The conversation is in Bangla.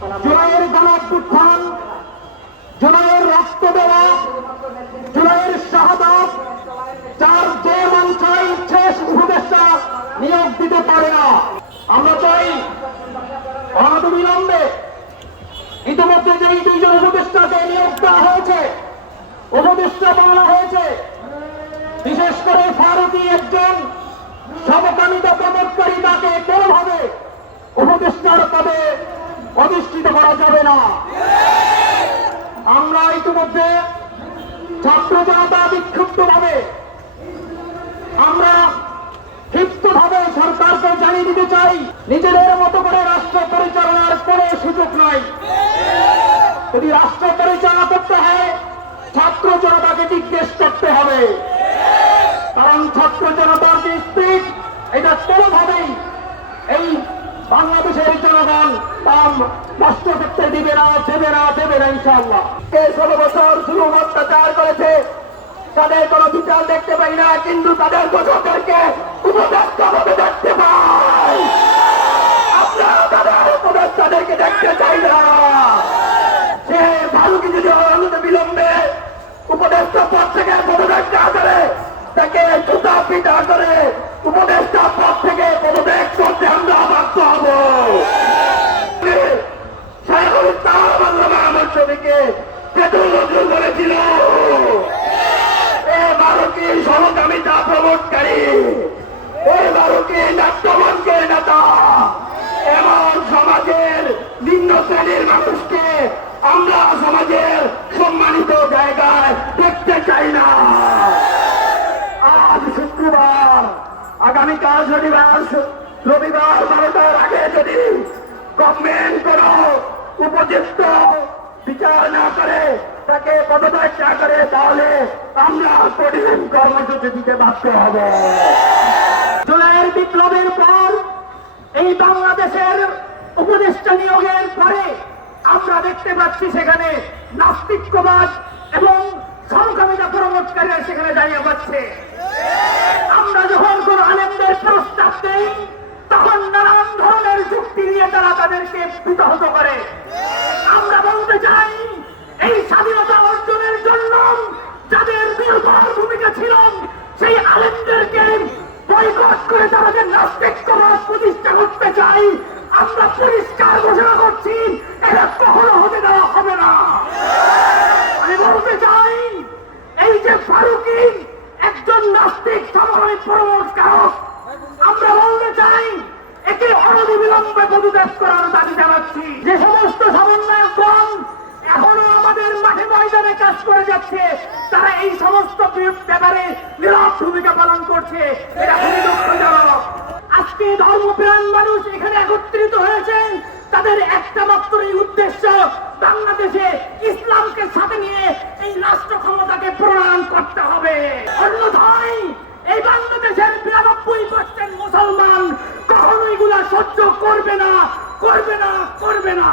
জুলাইয়ের গণঅভ্যুত্থান, জুলাইয়ের রক্ত দেওয়া, জুলাইয়ের শাহাদাত, যার যে মঞ্চাই শেষ উপদেষ্টা নিয়োগ দিতে পারে না। আমরা চাই অনতিবিলম্বে ইতিমধ্যে যে দুইজন উপদেষ্টাকে নিয়োগ দেওয়া হয়েছে, উপদেষ্টা বাংলা হয়েছে, বিশেষ করে ফারুকী একজন সমকামিতা প্রমোদকারী, তাকে কোনোভাবে উপদেষ্টার পদে অধিষ্ঠিত করা যাবে না। আমরা ইতিমধ্যে ছাত্র জনতা বিক্ষুব্ধভাবে আমরা ক্ষিপ্তভাবে সরকারকে জানিয়ে দিতে চাই, নিজেদের মতো করে রাষ্ট্র পরিচালনার কোনো সুযোগ নাই। যদি রাষ্ট্র পরিচালনা করতে হয়, ছাত্র জনতাকে জিজ্ঞেস করতে হবে, কারণ ছাত্র জনতার যে স্পিড, এটা কোনোভাবেই এই বাংলাদেশের জনগণ তা নষ্ট করতে দিবে না, দেবে না ইনশাআল্লাহ। 16 বছর জুলুম অত্যাচার করেছে, তাদের কোনো বিচার দেখতে পাই না, কিন্তু তাদের দোষকদেরকে উপদেষ্টা পদে দেখতে পাই। আমরা তাদের উপদেষ্টাদেরকে দেখতে চাই না। সে ফারুকী যদি অনন্ত বিলম্বে উপদেষ্টা পদ থেকে পদত্যাগ না করে, তাকে জুতা পিটা করে উপদেষ্টা পদ থেকে পদত্যাগ করতে আমরা বাধ্য হব। শাইখুল ইসলাম আমার ছবিকে তেতুল নজরুল বলেছিল, এ ফারুকী সমকামিতা প্রমোদকারী, এ ফারুকী নাট্যমঞ্চের নেতা। এমন সমাজের নিম্ন শ্রেণীর মানুষকে আমরা সমাজের সম্মানিত জায়গায় দেখতে চাই না। আজ শুক্রবার, আগামীকাল শনিবার, রবিবার 12টার আগে যদি গভর্নমেন্ট কোন উপযুক্ত বিচার না করে, তাকে পদত্যাগ না করে, তাহলে আমরা কঠিন কর্মসূচি দিতে বাধ্য হব। জুলাইয়ের বিপ্লবের পর এই বাংলাদেশের উপদেষ্টা নিয়োগের পরে আমরা দেখতে পাচ্ছি সেখানে নাস্তিক্যবাদ এবং সমকামিতা প্রমোদকারীরা সেখানে দাঁড়িয়ে পাচ্ছে। আমরা যখন কোন আলেমদের প্রস্তাব দেই, তখন নানান ধরনের যুক্তি দিয়ে তারা তাদেরকে বিতহত করে। আমরা বলতে চাই, এই স্বাধীনতা অর্জনের জন্য যাদের নির্ভর ভূমিকা ছিল, সেই আলেমদেরকে বয়কট করে তারা যে নাস্তিক্যবাদ প্রতিষ্ঠা করতে চাই, আমরা পরিষ্কার ঘোষণা করছি, এটা কখনো হতে দেওয়া হবে না। আমি বলতে চাই, এই যে ফারুকী একজন নাস্তিক সমকামী প্রমোদকারক, আমরা বলতে চাই একে অনতিবিলম্বে পদত্যাগ করার দাবি জানাচ্ছি। যে সমস্ত সমন্বয়কগণ এখনো আমাদের মাঠে ময়দানে কাজ করে যাচ্ছে, তারা এই সমস্ত ব্যাপারে নীরব ভূমিকা পালন করছে, এটা খুবই দুঃখজনক। আজকে ধর্মপ্রাণ মানুষ এখানে একত্রিত হয়েছেন, তাদের একটা মাত্রই উদ্দেশ্য, বাংলাদেশে ইসলামকে সাথে নিয়ে এই রাষ্ট্র ক্ষমতাকে প্রণয়ন করতে হবে। অন্যথায় এই বাংলাদেশের 92% মুসলমান কখনো এগুলা সহ্য করবে না।